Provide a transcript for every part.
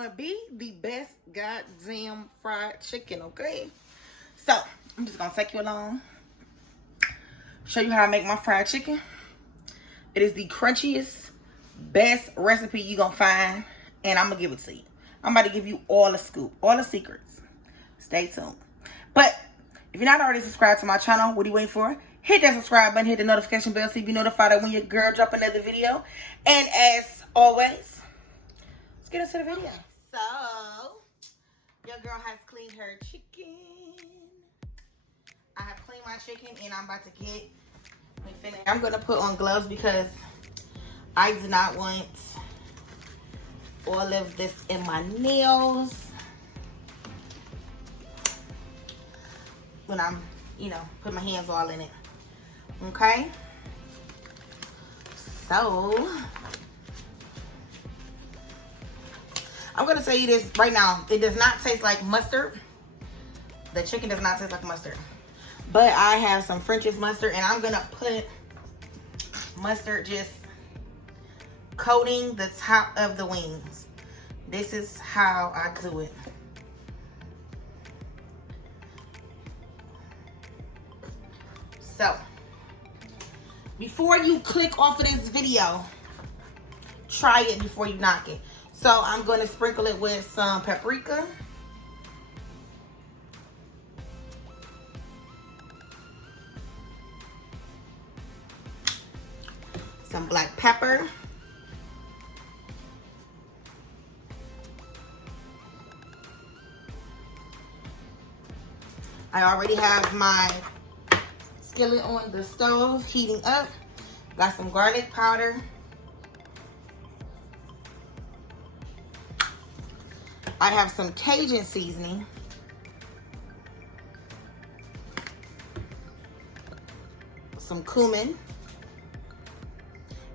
gonna be the best goddamn fried chicken, okay? So, I'm just gonna take you along, show you how I make my fried chicken. It is the crunchiest, best recipe you gonna find, and I'm gonna give it to you. I'm about to give you all the scoop, all the secrets. Stay tuned. But if you're not already subscribed to my channel, what are you waiting for? Hit that subscribe button, hit the notification bell so you be notified of when your girl drop another video. And as always, let's get into the video. So, your girl has cleaned her chicken. I have cleaned my chicken and I'm about to get me finished. I'm going to put on gloves because I do not want all of this in my nails when I'm, put my hands all in it. Okay? So, I'm going to tell you this right now. It does not taste like mustard. The chicken does not taste like mustard. But I have some French's mustard, and I'm going to put mustard just coating the top of the wings. This is how I do it. So, before you click off of this video, try it before you knock it. So, I'm going to sprinkle it with some paprika. Some black pepper. I already have my skillet on the stove heating up. Got some garlic powder. I have some Cajun seasoning. Some cumin.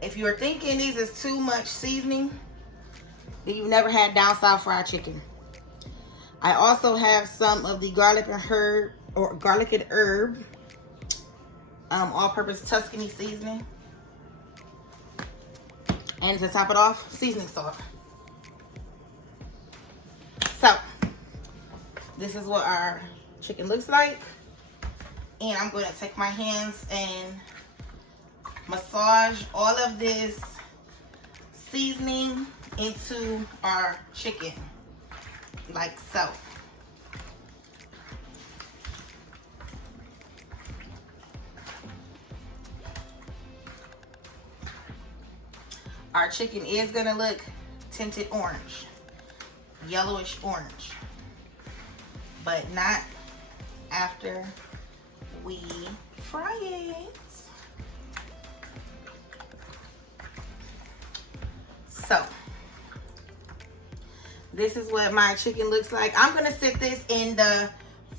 If you're thinking this is too much seasoning, then you've never had down south fried chicken. I also have some of the garlic and herb, all-purpose Tuscany seasoning. And to top it off, seasoning salt. So, this is what our chicken looks like. And I'm going to take my hands and massage all of this seasoning into our chicken, like so. Our chicken is gonna look tinted orange, yellowish orange, but not after we fry it. So, this is what my chicken looks like. I'm gonna sit this in the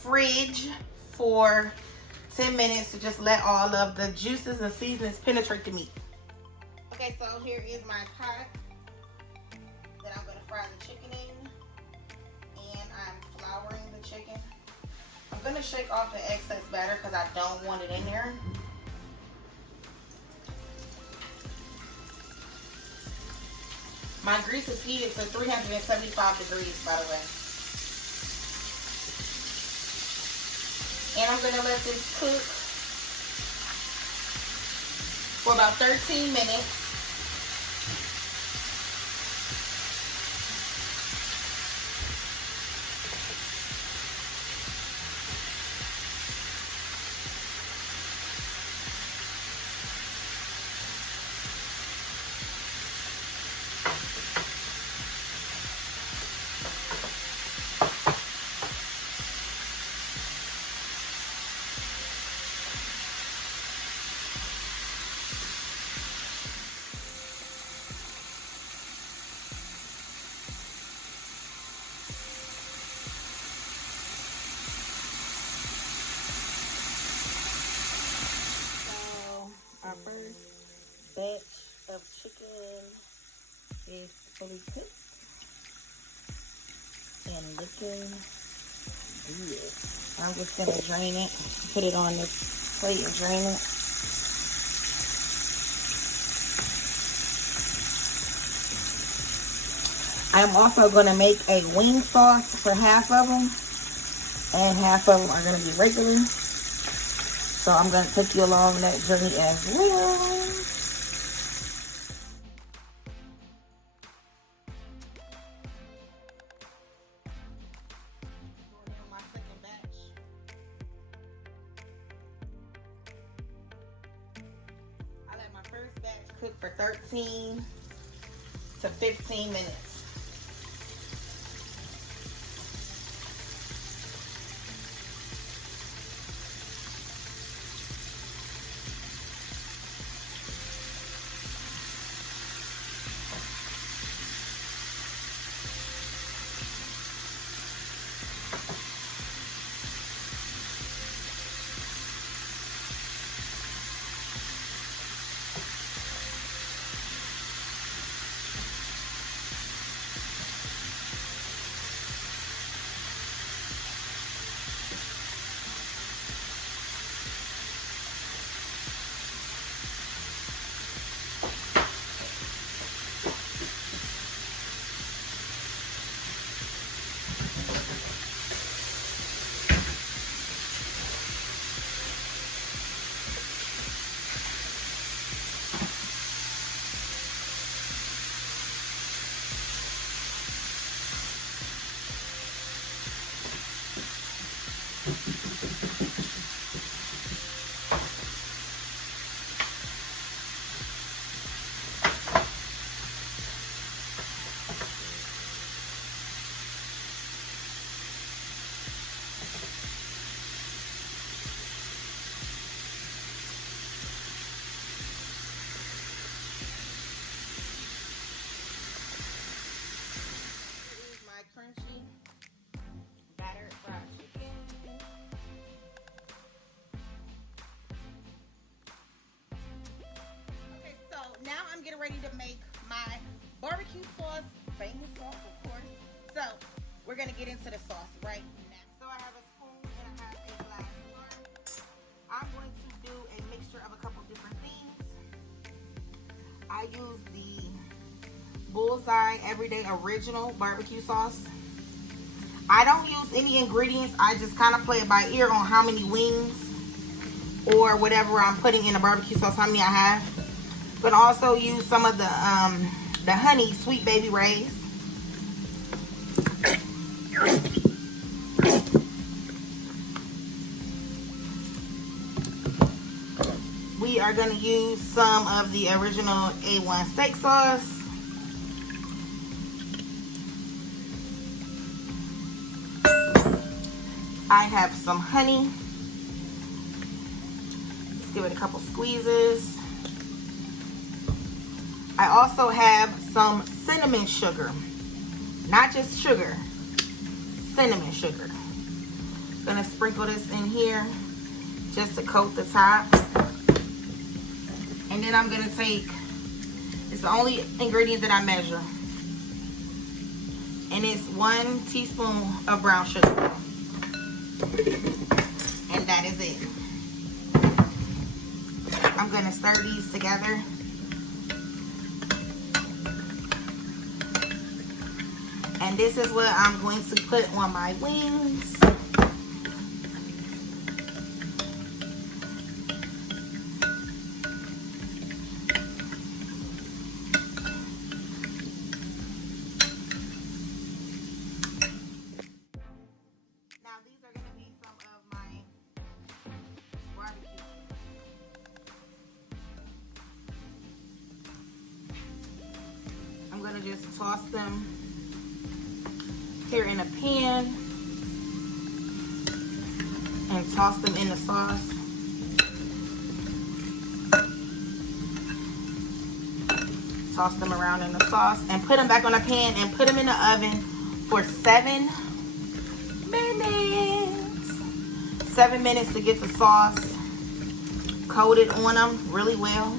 fridge for 10 minutes to just let all of the juices and seasonings penetrate the meat. Okay, so here is my pot that I'm gonna fry the chicken in. And I'm flouring the chicken. I'm gonna shake off the excess batter because I don't want it in there. My grease is heated to 375 degrees, by the way. And I'm going to let this cook for about 13 minutes. Our first batch of chicken is fully cooked and looking good. I'm just gonna drain it, put it on the plate and drain it. I'm also going to make a wing sauce for half of them. And half of them are going to be regular. So I'm going to take you along that journey as well. First batch cook for 13 to 15 minutes. Crunchy battered fried chicken. Okay, so now I'm getting ready to make my barbecue sauce, famous sauce, of course. So we're gonna get into the sauce right now. So I have a spoon and I have a glass jar. I'm going to do a mixture of a couple different things. I use the Bullseye Everyday Original barbecue sauce. I don't use any ingredients. I just kind of play it by ear on how many wings or whatever I'm putting in the barbecue sauce, how many I have. But also use some of the honey Sweet Baby Ray's. We are going to use some of the original A1 steak sauce. I have some honey. Let's give it a couple squeezes. I also have some cinnamon sugar. Not just sugar, cinnamon sugar. Gonna sprinkle this in here just to coat the top. And then I'm gonna take, it's the only ingredient that I measure. And it's 1 teaspoon of brown sugar. And that is it. I'm gonna stir these together. And this is what I'm going to put on my wings. Now these are going to be some of my barbecue. I'm going to just toss them here in a pan and toss them in the sauce. Toss them around in the sauce and put them back on the pan and put them in the oven for 7 minutes. 7 minutes to get the sauce coated on them really well.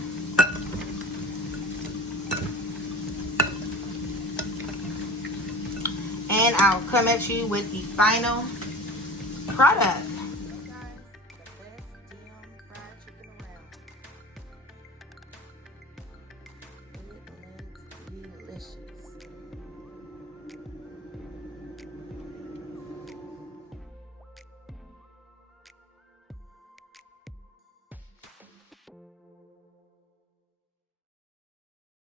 And I'll come at you with the final product. Hey guys, the best damn fried chicken around. It looks delicious.